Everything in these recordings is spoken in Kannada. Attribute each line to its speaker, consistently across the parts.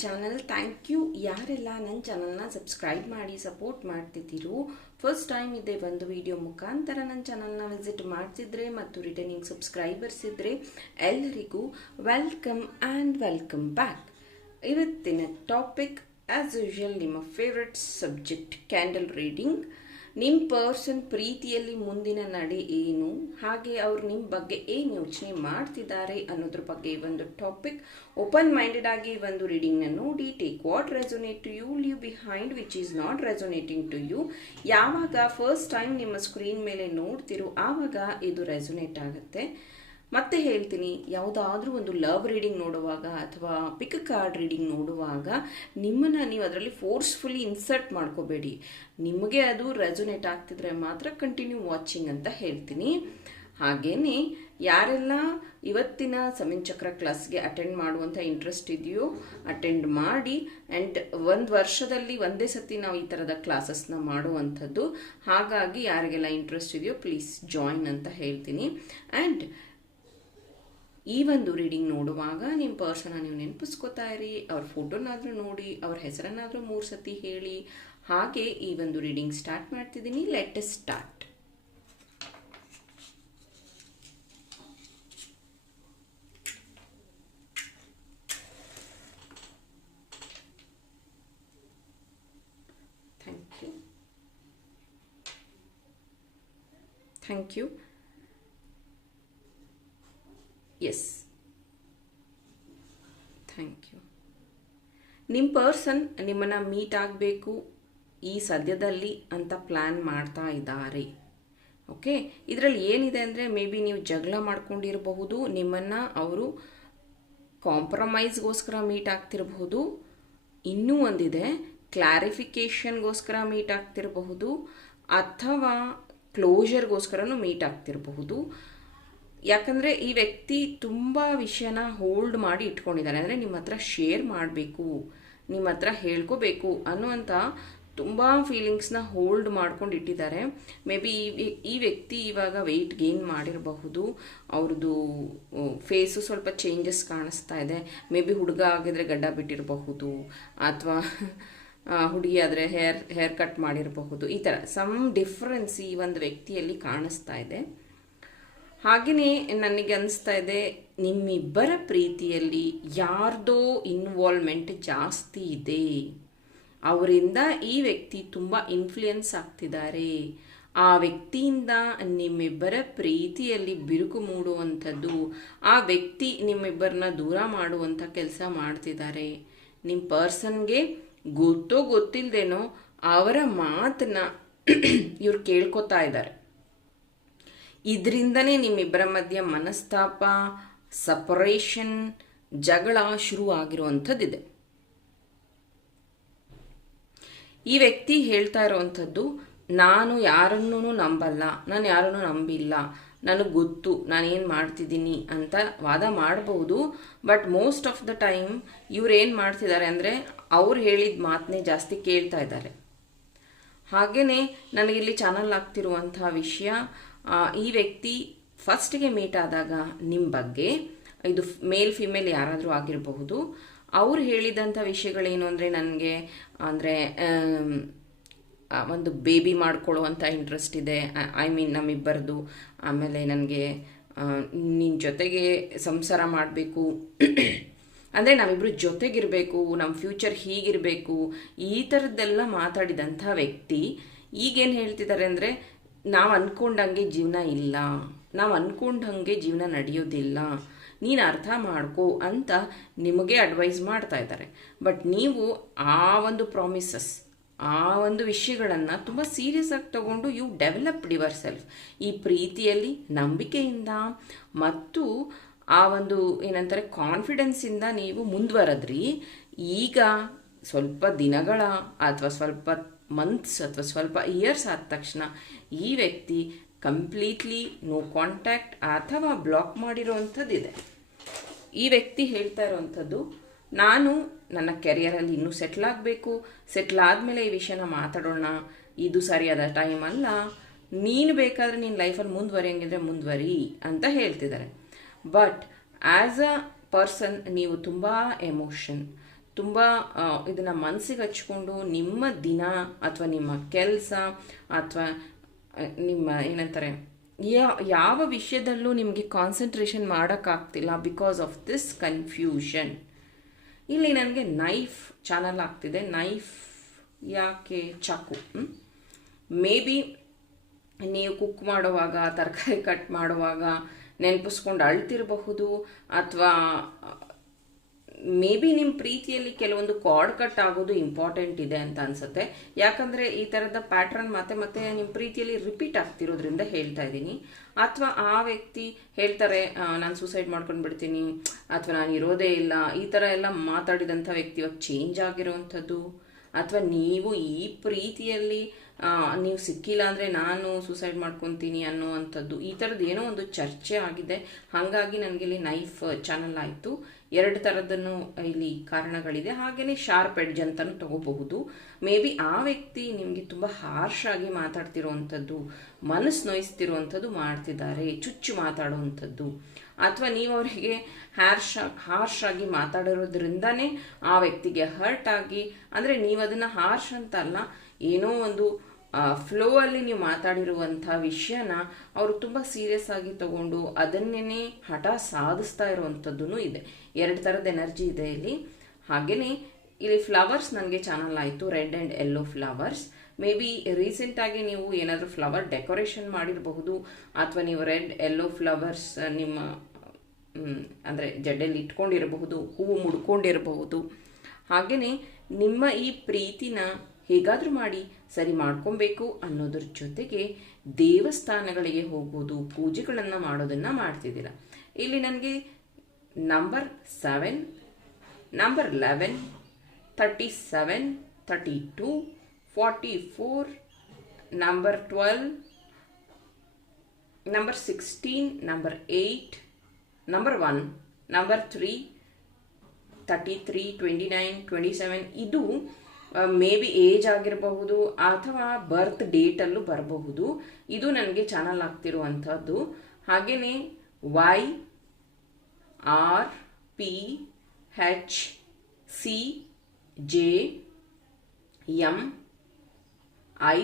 Speaker 1: ಚಾನಲ್ ಥ್ಯಾಂಕ್ ಯು ಯಾರೆಲ್ಲ ನನ್ನ ಚಾನಲ್ನ ಸಬ್ಸ್ಕ್ರೈಬ್ ಮಾಡಿ ಸಪೋರ್ಟ್ ಮಾಡ್ತಿದ್ದೀರೋ ಫಸ್ಟ್ ಟೈಮ್ ಇದೆ ಒಂದು ವಿಡಿಯೋ ಮುಖಾಂತರ ನನ್ನ ಚಾನಲ್ನ ವಿಸಿಟ್ ಮಾಡ್ತಿದ್ರೆ ಮತ್ತು ರಿಟರ್ನಿಂಗ್ ಸಬ್ಸ್ಕ್ರೈಬರ್ಸ್ ಇದ್ದರೆ ಎಲ್ಲರಿಗೂ ವೆಲ್ಕಮ್ ಆ್ಯಂಡ್ ವೆಲ್ಕಮ್ ಬ್ಯಾಕ್ ಇವತ್ತಿನ ಟಾಪಿಕ್ ಆ್ಯಸ್ ಯೂಶುವಲ್ ನಿಮ್ಮ ಫೇವ್ರೆಟ್ ಸಬ್ಜೆಕ್ಟ್ ಕ್ಯಾಂಡಲ್ ರೀಡಿಂಗ್ ನಿಮ್ಮ ಪರ್ಸನ್ ಪ್ರೀತಿಯಲ್ಲಿ ಮುಂದಿನ ನಡೆ ಏನು? ಹಾಗೆ ಅವ್ರು ನಿಮ್ಮ ಬಗ್ಗೆ ಏನು ಯೋಚನೆ ಮಾಡ್ತಿದ್ದಾರೆ ಅನ್ನೋದ್ರ ಬಗ್ಗೆ ಒಂದು ಟಾಪಿಕ್ ಓಪನ್ ಮೈಂಡೆಡ್ ಆಗಿ ಒಂದು ರೀಡಿಂಗ್ನ ನೋಡಿ take what resonate to you leave behind which is not resonating to you ಯಾವಾಗ ಫಸ್ಟ್ ಟೈಮ್ ನಿಮ್ಮ ಸ್ಕ್ರೀನ್ ಮೇಲೆ ನೋಡ್ತಿರೋ, ಆವಾಗ ಇದು ರೆಸೊನೇಟ್ ಆಗುತ್ತೆ. ಮತ್ತೆ ಹೇಳ್ತೀನಿ, ಯಾವುದಾದ್ರೂ ಒಂದು ಲವ್ ರೀಡಿಂಗ್ ನೋಡುವಾಗ ಅಥವಾ ಪಿಕ್ ಕಾರ್ಡ್ ರೀಡಿಂಗ್ ನೋಡುವಾಗ ನಿಮ್ಮನ್ನು ನೀವು ಅದರಲ್ಲಿ ಫೋರ್ಸ್ಫುಲ್ಲಿ ಇನ್ಸರ್ಟ್ ಮಾಡ್ಕೋಬೇಡಿ. ನಿಮಗೆ ಅದು ರೆಸೊನೇಟ್ ಆಗ್ತಿದ್ರೆ ಮಾತ್ರ ಕಂಟಿನ್ಯೂ ವಾಚಿಂಗ್ ಅಂತ ಹೇಳ್ತೀನಿ. ಹಾಗೆಯೇ ಯಾರೆಲ್ಲ ಇವತ್ತಿನ ಸಮೀನ್ ಚಕ್ರ ಕ್ಲಾಸ್ಗೆ ಅಟೆಂಡ್ ಮಾಡುವಂಥ ಇಂಟ್ರೆಸ್ಟ್ ಇದೆಯೋ ಅಟೆಂಡ್ ಮಾಡಿ ಆ್ಯಂಡ್ ಒಂದು ವರ್ಷದಲ್ಲಿ ಒಂದೇ ಸತಿ ನಾವು ಈ ಥರದ ಕ್ಲಾಸಸ್ನ ಮಾಡುವಂಥದ್ದು, ಹಾಗಾಗಿ ಯಾರಿಗೆಲ್ಲ ಇಂಟ್ರೆಸ್ಟ್ ಇದೆಯೋ ಪ್ಲೀಸ್ ಜಾಯಿನ್ ಅಂತ ಹೇಳ್ತೀನಿ. ಆ್ಯಂಡ್ ಈ ಒಂದು ರೀಡಿಂಗ್ ನೋಡುವಾಗ ನಿಮ್ಮ ಪರ್ಸನ ನೀವು ನೆನಪಿಸ್ಕೋತಾ ಇರಿ ಅವ್ರ ಫೋಟೋನಾದರೂ ನೋಡಿ, ಅವ್ರ ಹೆಸರನ್ನಾದರೂ ಮೂರು ಸತಿ ಹೇಳಿ. ಹಾಗೆ ಈ ಒಂದು ರೀಡಿಂಗ್ ಸ್ಟಾರ್ಟ್ ಮಾಡ್ತಿದ್ದೀನಿ. Let start thank you thank you yes thank you ನಿಮ್ಮ ಪರ್ಸನ್ ನಿಮ್ಮನ್ನು ಮೀಟ್ ಆಗಬೇಕು ಈ ಸದ್ಯದಲ್ಲಿ ಅಂತ ಪ್ಲ್ಯಾನ್ ಮಾಡ್ತಾ ಇದ್ದಾರೆ. ಓಕೆ ಇದರಲ್ಲಿ ಏನಿದೆ ಅಂದರೆ ಮೇ ಬಿ ನೀವು ಜಗಳ ಮಾಡ್ಕೊಂಡಿರಬಹುದು, ನಿಮ್ಮನ್ನು ಅವರು ಕಾಂಪ್ರಮೈಸ್ಗೋಸ್ಕರ ಮೀಟ್ ಆಗ್ತಿರಬಹುದು. ಇನ್ನೂ ಒಂದಿದೆ ಕ್ಲಾರಿಫಿಕೇಷನ್ಗೋಸ್ಕರ ಮೀಟ್ ಆಗ್ತಿರಬಹುದು, ಅಥವಾ ಕ್ಲೋಜರ್ಗೋಸ್ಕರನೂ ಮೀಟ್ ಆಗ್ತಿರಬಹುದು. ಯಾಕಂದರೆ ಈ ವ್ಯಕ್ತಿ ತುಂಬ ವಿಷಯನ ಹೋಲ್ಡ್ ಮಾಡಿ ಇಟ್ಕೊಂಡಿದ್ದಾರೆ ಅಂದರೆ ನಿಮ್ಮ ಹತ್ರ ಶೇರ್ ಮಾಡಬೇಕು, ನಿಮ್ಮ ಹತ್ರ ಹೇಳ್ಕೋಬೇಕು ಅನ್ನುವಂಥ ತುಂಬ ಫೀಲಿಂಗ್ಸ್ನ ಹೋಲ್ಡ್ ಮಾಡ್ಕೊಂಡು ಇಟ್ಟಿದ್ದಾರೆ. ಮೇ ಬಿ ಈ ಈ ವ್ಯಕ್ತಿ ಇವಾಗ ವೆಯ್ಟ್ ಗೇನ್ ಮಾಡಿರಬಹುದು. ಅವ್ರದ್ದು ಫೇಸು ಸ್ವಲ್ಪ ಚೇಂಜಸ್ ಕಾಣಿಸ್ತಾ ಇದೆ. ಮೇ ಬಿ ಹುಡುಗ ಆಗಿದ್ರೆ ಗಡ್ಡ ಬಿಟ್ಟಿರಬಹುದು, ಅಥವಾ ಹುಡುಗಿ ಆದರೆ ಹೇರ್ ಹೇರ್ ಕಟ್ ಮಾಡಿರಬಹುದು. ಈ ಥರ ಸಮ್ ಡಿಫ್ರೆನ್ಸ್ ಈ ಒಂದು ವ್ಯಕ್ತಿಯಲ್ಲಿ ಕಾಣಿಸ್ತಾ ಇದೆ. ಹಾಗೆಯೇ ನನಗೆ ಅನಿಸ್ತಾ ಇದೆ, ನಿಮ್ಮಿಬ್ಬರ ಪ್ರೀತಿಯಲ್ಲಿ ಯಾರ್ದೋ ಇನ್ವಾಲ್ವ್ಮೆಂಟ್ ಜಾಸ್ತಿ ಇದೆ. ಅವರಿಂದ ಈ ವ್ಯಕ್ತಿ ತುಂಬ ಇನ್ಫ್ಲುಯೆನ್ಸ್ ಆಗ್ತಿದ್ದಾರೆ. ಆ ವ್ಯಕ್ತಿಯಿಂದ ನಿಮ್ಮಿಬ್ಬರ ಪ್ರೀತಿಯಲ್ಲಿ ಬಿರುಕು ಮೂಡುವಂಥದ್ದು, ಆ ವ್ಯಕ್ತಿ ನಿಮ್ಮಿಬ್ಬರನ್ನ ದೂರ ಮಾಡುವಂಥ ಕೆಲಸ ಮಾಡ್ತಿದ್ದಾರೆ. ನಿಮ್ಮ ಪರ್ಸನ್ಗೆ ಗೊತ್ತೋ ಗೊತ್ತಿಲ್ಲದೇನೋ ಅವರ ಮಾತನ್ನ ಇವ್ರು ಕೇಳ್ಕೊತಾ ಇದ್ದಾರೆ. ಇದರಿಂದನೇ ನಿಮ್ಮಿಬ್ಬರ ಮಧ್ಯ ಮನಸ್ತಾಪ ಸಪರೇಷನ್ ಜಗಳ ಶುರು ಆಗಿರುವಂಥದ್ದಿದೆ ಈ ವ್ಯಕ್ತಿ ಹೇಳ್ತಾ ಇರುವಂಥದ್ದು, ನಾನು ಯಾರನ್ನೂ ನಂಬಲ್ಲ, ನಾನು ಯಾರನ್ನೂ ನಂಬಿಲ್ಲ, ನನಗೆ ಗೊತ್ತು ನಾನೇನು ಮಾಡ್ತಿದ್ದೀನಿ ಅಂತ ವಾದ ಮಾಡಬಹುದು but most of the time ಇವ್ರು ಏನು ಮಾಡ್ತಿದ್ದಾರೆ ಅಂದರೆ, ಅವ್ರು ಹೇಳಿದ ಮಾತನ್ನೇ ಜಾಸ್ತಿ ಕೇಳ್ತಾ ಇದ್ದಾರೆ. ಹಾಗೆಯೇ ನನಗಿಲ್ಲಿ ಚಾನಲ್ ಆಗ್ತಿರುವಂಥ ವಿಷಯ ಈ ವ್ಯಕ್ತಿ ಫಸ್ಟ್ಗೆ ಮೀಟ್ ಆದಾಗ ನಿಮ್ಮ ಬಗ್ಗೆ, ಇದು ಮೇಲ್ ಫಿಮೇಲ್ ಯಾರಾದರೂ ಆಗಿರಬಹುದು, ಅವ್ರು ಹೇಳಿದಂಥ ವಿಷಯಗಳೇನು ಅಂದರೆ ನನಗೆ ಅಂದರೆ ಒಂದು ಬೇಬಿ ಮಾಡ್ಕೊಳ್ಳುವಂಥ ಇಂಟ್ರೆಸ್ಟ್ ಇದೆ ಐ ಮೀನ್ ನಮ್ಮಿಬ್ಬರದು, ಆಮೇಲೆ ನನಗೆ ನಿನ್ನ ಜೊತೆಗೆ ಸಂಸಾರ ಮಾಡಬೇಕು, ಅಂದರೆ ನಾವಿಬ್ಬರು ಜೊತೆಗಿರಬೇಕು ನಮ್ಮ ಫ್ಯೂಚರ್ ಹೀಗಿರಬೇಕು, ಈ ಥರದ್ದೆಲ್ಲ ಮಾತಾಡಿದಂಥ ವ್ಯಕ್ತಿ ಈಗೇನು ಹೇಳ್ತಿದ್ದಾರೆ ಅಂದರೆ ನಾವು ಅಂದ್ಕೊಂಡಂಗೆ ಜೀವನ ಇಲ್ಲ. ನಾವು ಅಂದ್ಕೊಂಡಂಗೆ ಜೀವನ ನಡೆಯೋದಿಲ್ಲ. ನೀನು ಅರ್ಥ ಮಾಡ್ಕೋ ಅಂತ ನಿಮಗೆ ಅಡ್ವೈಸ್ ಮಾಡ್ತಾ ಇದ್ದಾರೆ. ಬಟ್ ನೀವು ಆ ಒಂದು ಪ್ರಾಮಿಸಸ್ ಆ ಒಂದು ವಿಷಯಗಳನ್ನು ತುಂಬ ಸೀರಿಯಸ್ ಆಗಿ ತಗೊಂಡು ಯು ಡೆವಲಪ್ಡ್ ಯುವರ್ ಸೆಲ್ಫ್ ಈ ಪ್ರೀತಿಯಲ್ಲಿ, ನಂಬಿಕೆಯಿಂದ ಮತ್ತು ಆ ಒಂದು ಏನಂತಾರೆ ಕಾನ್ಫಿಡೆನ್ಸಿಂದ ನೀವು ಮುಂದುವರೆದ್ರಿ. ಈಗ ಸ್ವಲ್ಪ ದಿನಗಳ ಅಥವಾ ಸ್ವಲ್ಪ ಮಂತ್ಸ್ ಅಥವಾ ಸ್ವಲ್ಪ ಇಯರ್ಸ್ ಆದ ತಕ್ಷಣ ಈ ವ್ಯಕ್ತಿ ಕಂಪ್ಲೀಟ್ಲಿ ನೋ ಕಾಂಟ್ಯಾಕ್ಟ್ ಅಥವಾ ಬ್ಲಾಕ್ ಮಾಡಿರೋವಂಥದ್ದಿದೆ. ಈ ವ್ಯಕ್ತಿ ಹೇಳ್ತಾ ಇರೋವಂಥದ್ದು, ನಾನು ನನ್ನ ಕೆರಿಯರಲ್ಲಿ ಇನ್ನೂ ಸೆಟ್ಲ್ ಆಗಬೇಕು ಸೆಟ್ಲ್ ಆದಮೇಲೆ ಈ ವಿಷಯನ ಮಾತಾಡೋಣ, ಇದು ಸರಿಯಾದ ಟೈಮ್ ಅಲ್ಲ, ನೀನು ಬೇಕಾದರೆ ನಿನ್ನ ಲೈಫಲ್ಲಿ ಮುಂದುವರಿಯಂಗಿದ್ರೆ ಮುಂದುವರಿ ಅಂತ ಹೇಳ್ತಿದ್ದಾರೆ. ಬಟ್ ಆ್ಯಸ್ ಅ ಪರ್ಸನ್ ನೀವು ತುಂಬ ಎಮೋಷನ್ ತುಂಬ ಇದನ್ನು ಮನಸ್ಸಿಗೆ ಹಚ್ಕೊಂಡು ನಿಮ್ಮ ದಿನ ಅಥವಾ ನಿಮ್ಮ ಕೆಲಸ ಅಥವಾ ನಿಮ್ಮ ಏನಂತಾರೆ ಯಾವ ವಿಷಯದಲ್ಲೂ ನಿಮಗೆ ಕಾನ್ಸಂಟ್ರೇಷನ್ ಮಾಡೋಕ್ಕಾಗ್ತಿಲ್ಲ ಬಿಕಾಸ್ ಆಫ್ ದಿಸ್ ಕನ್ಫ್ಯೂಷನ್ ಇಲ್ಲಿ ನನಗೆ ನೈಫ್ ಚಾನಲ್ ಆಗ್ತಿದೆ. ನೈಫ್ ಯಾಕೆ ಚಾಕು? ಮೇ ಬಿ ನೀವು ಕುಕ್ ಮಾಡುವಾಗ, ತರಕಾರಿ ಕಟ್ ಮಾಡುವಾಗ ನೆನಪಿಸ್ಕೊಂಡು ಅಳ್ತಿರಬಹುದು ಅಥವಾ ಮೇ ಬಿ ನಿಮ್ಮ ಪ್ರೀತಿಯಲ್ಲಿ ಕೆಲವೊಂದು ಕಾರ್ಡ್ ಕಟ್ ಆಗೋದು ಇಂಪಾರ್ಟೆಂಟ್ ಇದೆ ಅಂತ ಅನ್ಸುತ್ತೆ. ಯಾಕಂದ್ರೆ ಈ ಥರದ ಪ್ಯಾಟ್ರನ್ ಮತ್ತೆ ಮತ್ತೆ ನಿಮ್ಮ ಪ್ರೀತಿಯಲ್ಲಿ ರಿಪೀಟ್ ಆಗ್ತಿರೋದ್ರಿಂದ ಹೇಳ್ತಾ ಇದ್ದೀನಿ. ಅಥವಾ ಆ ವ್ಯಕ್ತಿ ಹೇಳ್ತಾರೆ ನಾನು ಸೂಸೈಡ್ ಮಾಡ್ಕೊಂಡು ಬಿಡ್ತೀನಿ, ಅಥವಾ ನಾನು ಇರೋದೇ ಇಲ್ಲ. ಈ ಥರ ಎಲ್ಲ ಮಾತಾಡಿದಂಥ ವ್ಯಕ್ತಿ ಇವಾಗ ಚೇಂಜ್ ಆಗಿರೋವಂಥದ್ದು ಅಥವಾ ನೀವು ಈ ಪ್ರೀತಿಯಲ್ಲಿ ನೀವು ಸಿಕ್ಕಿಲ್ಲ ಅಂದರೆ ನಾನು ಸೂಸೈಡ್ ಮಾಡ್ಕೊತೀನಿ ಅನ್ನೋವಂಥದ್ದು ಈ ಥರದ್ದು ಏನೋ ಒಂದು ಚರ್ಚೆ ಆಗಿದೆ. ಹಾಗಾಗಿ ನನಗೆ ಇಲ್ಲಿ ನೈಫ್ ಚಾನಲ್ ಆಯಿತು. ಎರಡು ಥರದ್ದನ್ನು ಇಲ್ಲಿ ಕಾರಣಗಳಿದೆ. ಹಾಗೆಯೇ ಶಾರ್ಪ್ ಎಡ್ಜ್ ಅಂತಲೂ ತಗೋಬಹುದು. ಮೇ ಬಿ ಆ ವ್ಯಕ್ತಿ ನಿಮಗೆ ತುಂಬ ಹಾರ್ಶ್ ಆಗಿ ಮಾತಾಡ್ತಿರೋವಂಥದ್ದು ಮನಸ್ಸು ನೋಯಿಸ್ತಿರುವಂಥದ್ದು ಮಾಡ್ತಿದ್ದಾರೆ, ಚುಚ್ಚು ಮಾತಾಡುವಂಥದ್ದು ಅಥವಾ ನೀವು ಅವರಿಗೆ ಹ್ಯಾರ್ಶ್ ಹಾರ್ಶ್ ಆಗಿ ಮಾತಾಡಿರೋದ್ರಿಂದನೇ ಆ ವ್ಯಕ್ತಿಗೆ ಹರ್ಟ್ ಆಗಿ, ಅಂದರೆ ನೀವು ಅದನ್ನು ಹಾರ್ಶ್ ಅಂತ ಅಲ್ಲ, ಏನೋ ಒಂದು ಫ್ಲೋ ಅಲ್ಲಿ ನೀವು ಮಾತಾಡಿರುವಂಥ ವಿಷಯನ ಅವರು ತುಂಬ ಸೀರಿಯಸ್ ಆಗಿ ತಗೊಂಡು ಅದನ್ನೇ ಹಠ ಸಾಧಿಸ್ತಾ ಇರುವಂಥದ್ದು ಇದೆ. ಎರಡು ಥರದ ಎನರ್ಜಿ ಇದೆ ಇಲ್ಲಿ. ಹಾಗೆಯೇ ಇಲ್ಲಿ ಫ್ಲವರ್ಸ್ ನನಗೆ ಚಾನಲ್ ಆಯಿತು red and yellow flowers maybe ರೀಸೆಂಟಾಗಿ ನೀವು ಏನಾದರೂ ಫ್ಲವರ್ ಡೆಕೋರೇಷನ್ ಮಾಡಿರಬಹುದು, ಅಥವಾ ನೀವು ರೆಡ್ ಎಲ್ಲೋ ಫ್ಲವರ್ಸ್ ನಿಮ್ಮ ಅಂದರೆ ಜಡ್ಡೆಯಲ್ಲಿ ಇಟ್ಕೊಂಡಿರಬಹುದು, ಹೂವು ಮುಡ್ಕೊಂಡಿರಬಹುದು. ಹಾಗೆಯೇ ನಿಮ್ಮ ಈ ಪ್ರೀತಿನ ಹೇಗಾದರೂ ಮಾಡಿ ಸರಿ ಮಾಡ್ಕೊಬೇಕು ಅನ್ನೋದ್ರ ಜೊತೆಗೆ ದೇವಸ್ಥಾನಗಳಿಗೆ ಹೋಗೋದು ಪೂಜೆಗಳನ್ನು ಮಾಡೋದನ್ನು ಮಾಡ್ತಿದ್ದೀರ. ಇಲ್ಲಿ ನನಗೆ number seven number eleven thirty seven thirty two forty four number twelve number sixteen number eight number one number three thirty three twenty nine twenty seven ಇದು ಮೇ ಬಿ ಏಜ್ ಆಗಿರಬಹುದು ಅಥವಾ ಬರ್ತ್ ಡೇಟಲ್ಲೂ ಬರಬಹುದು. ಇದು ನನಗೆ ಚಾನಲ್ ಆಗ್ತಿರುವಂಥದ್ದು. ಹಾಗೆಯೇ Y R P H C J M I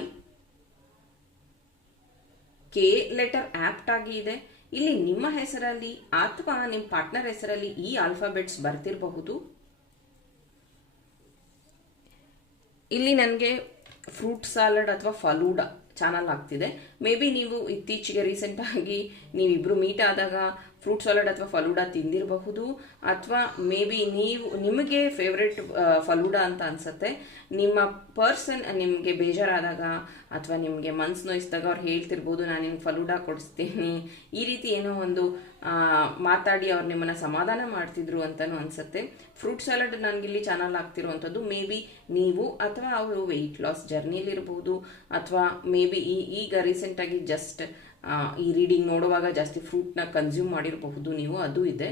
Speaker 1: K letter apt ಆಗಿ ಇದೆ. ಇಲ್ಲಿ ನಿಮ್ಮ ಹೆಸರಲ್ಲಿ ಅಥವಾ ನಿಮ್ಮ ಪಾರ್ಟ್ನರ್ ಹೆಸರಲ್ಲಿ ಈ ಆಲ್ಫಾಬೆಟ್ಸ್ ಬರ್ತಿರಬಹುದು. ಇಲ್ಲಿ ನನಗೆ ಫ್ರೂಟ್ ಸಾಲಡ್ ಅಥವಾ ಫಲೂಡ ಚಾನಲ್ ಆಗ್ತಿದೆ. ಮೇ ಬಿ ನೀವು ಇತ್ತೀಚೆಗೆ ರೀಸೆಂಟಾಗಿ ನೀವಿಬ್ಬರು ಮೀಟ್ ಆದಾಗ ಫ್ರೂಟ್ ಸಲಾಡ್ ಅಥವಾ ಫಲೂಡಾ ತಿಂದಿರಬಹುದು, ಅಥವಾ ಮೇ ಬಿ ನೀವು, ನಿಮಗೆ ಫೇವ್ರೆಟ್ ಫಲೂಡಾ ಅಂತ ಅನ್ಸುತ್ತೆ. ನಿಮ್ಮ ಪರ್ಸನ್ ನಿಮಗೆ ಬೇಜಾರಾದಾಗ ಅಥವಾ ನಿಮಗೆ ಮನ್ಸು ನೋಯಿಸಿದಾಗ ಅವ್ರು ಹೇಳ್ತಿರ್ಬೋದು, ನಾನು ನಿಮ್ಗೆ ಫಲೂಡಾ ಕೊಡಿಸ್ತೀನಿ. ಈ ರೀತಿ ಏನೋ ಒಂದು ಮಾತಾಡಿ ಅವ್ರು ನಿಮ್ಮನ್ನು ಸಮಾಧಾನ ಮಾಡ್ತಿದ್ರು ಅಂತಲೂ ಅನ್ಸುತ್ತೆ. ಫ್ರೂಟ್ ಸಲಾಡ್ ನನಗಿಲ್ಲಿ ಚಾನಲ್ ಆಗ್ತಿರುವಂಥದ್ದು ಮೇ ಬಿ ನೀವು ಅಥವಾ ಅವರು ವೆಯ್ಟ್ ಲಾಸ್ ಜರ್ನಿಲಿರ್ಬೋದು ಅಥವಾ ಮೇ ಬಿ ಈ, ಈಗ ರೀಸೆಂಟಾಗಿ ಜಸ್ಟ್ ಈ ರೀಡಿಂಗ್ ನೋಡುವಾಗ ಜಾಸ್ತಿ ಫ್ರೂಟ್ನ ಕನ್ಸ್ಯೂಮ್ ಮಾಡಿರಬಹುದು ನೀವು, ಅದು ಇದೆ.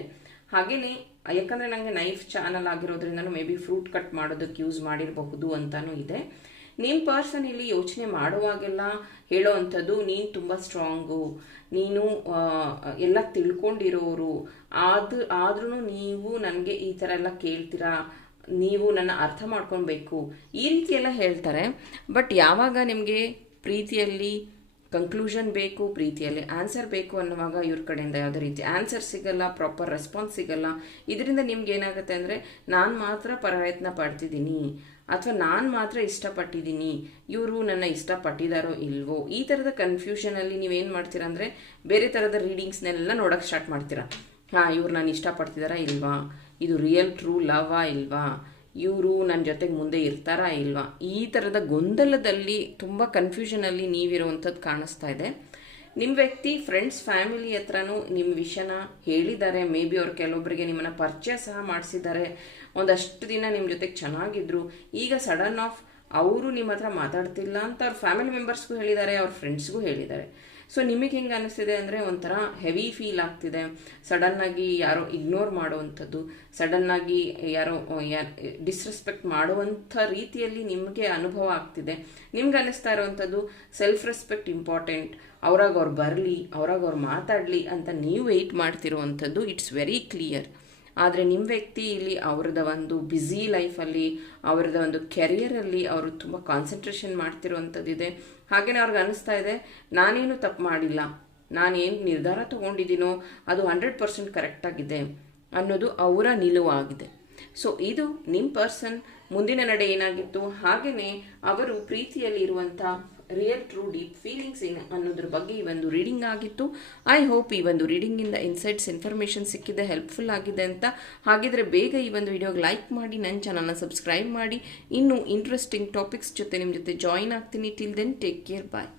Speaker 1: ಹಾಗೆಯೇ ಯಾಕಂದರೆ ನನಗೆ ನೈಫ್ ಚಾನಲ್ ಆಗಿರೋದ್ರಿಂದ ಮೇ ಬಿ ಫ್ರೂಟ್ ಕಟ್ ಮಾಡೋದಕ್ಕೆ ಯೂಸ್ ಮಾಡಿರಬಹುದು ಅಂತಲೂ ಇದೆ. ನಿಮ್ಮ ಪರ್ಸನ್ ಇಲ್ಲಿ ಯೋಚನೆ ಮಾಡುವಾಗೆಲ್ಲ ಹೇಳೋ ಅಂಥದ್ದು ನೀನು ತುಂಬ ಸ್ಟ್ರಾಂಗು ನೀನು ಎಲ್ಲ ತಿಳ್ಕೊಂಡಿರೋರು, ಆದ ಆದ್ರೂ ನೀವು ನನಗೆ ಈ ಥರ ಎಲ್ಲ ಕೇಳ್ತೀರಾ, ನೀವು ನನ್ನ ಅರ್ಥ ಮಾಡ್ಕೊಬೇಕು ಈ ರೀತಿ ಎಲ್ಲ ಹೇಳ್ತಾರೆ. ಬಟ್ ಯಾವಾಗ ನಿಮಗೆ ಪ್ರೀತಿಯಲ್ಲಿ ಕಂಕ್ಲೂಷನ್ ಬೇಕು, ಪ್ರೀತಿಯಲ್ಲಿ ಆನ್ಸರ್ ಬೇಕು ಅನ್ನುವಾಗ ಇವ್ರ ಕಡೆಯಿಂದ ಯಾವುದೇ ರೀತಿ ಆನ್ಸರ್ ಸಿಗಲ್ಲ ಪ್ರಾಪರ್ ರೆಸ್ಪಾನ್ಸ್ ಸಿಗಲ್ಲ. ಇದರಿಂದ ನಿಮ್ಗೆ ಏನಾಗುತ್ತೆ ಅಂದರೆ, ನಾನು ಮಾತ್ರ ಪ್ರಯತ್ನ ಪಡ್ತಿದ್ದೀನಿ, ಅಥವಾ ನಾನು ಮಾತ್ರ ಇಷ್ಟಪಟ್ಟಿದ್ದೀನಿ, ಇವರು ನನ್ನ ಇಷ್ಟಪಟ್ಟಿದ್ದಾರೋ ಇಲ್ವೋ, ಈ ಥರದ ಕನ್ಫ್ಯೂಷನಲ್ಲಿ ನೀವೇನು ಮಾಡ್ತೀರಾ ಅಂದರೆ, ಬೇರೆ ಥರದ ರೀಡಿಂಗ್ಸ್ನೆಲ್ಲ ನೋಡೋಕ್ಕೆ ಸ್ಟಾರ್ಟ್ ಮಾಡ್ತೀರಾ. ಹಾಂ, ಇವ್ರು ನಾನು ಇಷ್ಟಪಡ್ತಿದ್ದಾರಾ ಇಲ್ವಾ? ಇದು ರಿಯಲ್ ಟ್ರೂ ಲವಾ ಇಲ್ವಾ? ಇವರು ನನ್ನ ಜೊತೆಗೆ ಮುಂದೆ ಇರ್ತಾರಾ ಇಲ್ವಾ? ಈ ಥರದ ಗೊಂದಲದಲ್ಲಿ ತುಂಬ ಕನ್ಫ್ಯೂಷನಲ್ಲಿ ನೀವಿರುವಂಥದ್ದು ಕಾಣಿಸ್ತಾ ಇದೆ. ನಿಮ್ಮ ವ್ಯಕ್ತಿ ಫ್ರೆಂಡ್ಸ್ ಫ್ಯಾಮಿಲಿ ಹತ್ರನೂ ನಿಮ್ಮ ವಿಷಯನ ಹೇಳಿದ್ದಾರೆ. ಮೇ ಬಿ ಅವ್ರು ಕೆಲವೊಬ್ಬರಿಗೆ ನಿಮ್ಮನ್ನು ಪರಿಚಯ ಸಹ ಮಾಡಿಸಿದ್ದಾರೆ. ಒಂದಷ್ಟು ದಿನ ನಿಮ್ಮ ಜೊತೆಗೆ ಚೆನ್ನಾಗಿದ್ರು. ಈಗ ಸಡನ್ ಆಫ್ ಅವರು ನಿಮ್ಮ ಹತ್ರ ಮಾತಾಡ್ತಿಲ್ಲ ಅಂತ ಅವ್ರ ಫ್ಯಾಮಿಲಿ ಮೆಂಬರ್ಸ್ಗೂ ಹೇಳಿದ್ದಾರೆ, ಅವ್ರ ಫ್ರೆಂಡ್ಸ್ಗೂ ಹೇಳಿದ್ದಾರೆ. ಸೊ ನಿಮಗೆ ಹೆಂಗೆ ಅನಿಸ್ತಿದೆ ಅಂದರೆ ಒಂಥರ ಹೆವಿ ಫೀಲ್ ಆಗ್ತಿದೆ. ಸಡನ್ನಾಗಿ ಯಾರೋ ಇಗ್ನೋರ್ ಮಾಡುವಂಥದ್ದು ಸಡನ್ನಾಗಿ ಯಾರೋ ಡಿಸ್ರೆಸ್ಪೆಕ್ಟ್ ಮಾಡುವಂಥ ರೀತಿಯಲ್ಲಿ ನಿಮಗೆ ಅನುಭವ ಆಗ್ತಿದೆ. ನಿಮ್ಗೆ ಅನಿಸ್ತಾ ಇರೋವಂಥದ್ದು ಸೆಲ್ಫ್ ರೆಸ್ಪೆಕ್ಟ್ ಇಂಪಾರ್ಟೆಂಟ್ ಅವ್ರಾಗ ಅವ್ರು ಬರಲಿ, ಅವ್ರಾಗ ಅವ್ರು ಮಾತಾಡಲಿ ಅಂತ ನೀವು ವೆಯ್ಟ್ ಮಾಡ್ತಿರುವಂಥದ್ದು ಇಟ್ಸ್ ವೆರಿ ಕ್ಲಿಯರ್ ಆದರೆ ನಿಮ್ಮ ವ್ಯಕ್ತಿ ಇಲ್ಲಿ ಅವರದ ಒಂದು ಬ್ಯುಸಿ ಲೈಫಲ್ಲಿ ಅವರದ ಒಂದು ಕೆರಿಯರಲ್ಲಿ ಅವರು ತುಂಬ ಕಾನ್ಸಂಟ್ರೇಷನ್ ಮಾಡ್ತಿರುವಂಥದ್ದಿದೆ. ಹಾಗೆಯೇ ಅವ್ರಿಗೆ ಅನಿಸ್ತಾ ಇದೆ, ನಾನೇನು ತಪ್ಪು ಮಾಡಿಲ್ಲ. ನಾನೇನು ನಿರ್ಧಾರ ತಗೊಂಡಿದ್ದೀನೋ ಅದು ಹಂಡ್ರೆಡ್ ಪರ್ಸೆಂಟ್ ಕರೆಕ್ಟಾಗಿದೆ ಅನ್ನೋದು ಅವರ ನಿಲುವಾಗಿದೆ ಸೊ ಇದು ನಿಮ್ಮ ಪರ್ಸನ್ ಮುಂದಿನ ನಡೆ ಏನಾಗಿತ್ತು? ಹಾಗೆಯೇ ಅವರು ಪ್ರೀತಿಯಲ್ಲಿ ಇರುವಂಥ ರಿಯಲ್ ಟ್ರೂ ಡೀಪ್ ಫೀಲಿಂಗ್ಸ್ ಏನು ಅನ್ನೋದ್ರ ಬಗ್ಗೆ ಈ ಒಂದು ರೀಡಿಂಗ್ ಆಗಿತ್ತು. ಐ ಹೋಪ್ ಈ ಒಂದು ರೀಡಿಂಗಿಂದ ಇನ್ಸೈಟ್ಸ್ ಇನ್ಫಾರ್ಮೇಷನ್ ಸಿಕ್ಕಿದೆ ಹೆಲ್ಪ್ಫುಲ್ ಆಗಿದೆ ಅಂತ. ಹಾಗಿದ್ರೆ ಬೇಗ ಈ ಒಂದು ವಿಡಿಯೋಗೆ ಲೈಕ್ ಮಾಡಿ ನನ್ನ ಚಾನಲ್ನ ಸಬ್ಸ್ಕ್ರೈಬ್ ಮಾಡಿ. ಇನ್ನೂ ಇಂಟ್ರೆಸ್ಟಿಂಗ್ ಟಾಪಿಕ್ಸ್ ಜೊತೆ ನಿಮ್ಮ ಜೊತೆ ಜಾಯಿನ್ ಆಗ್ತೀನಿ. Till then take care bye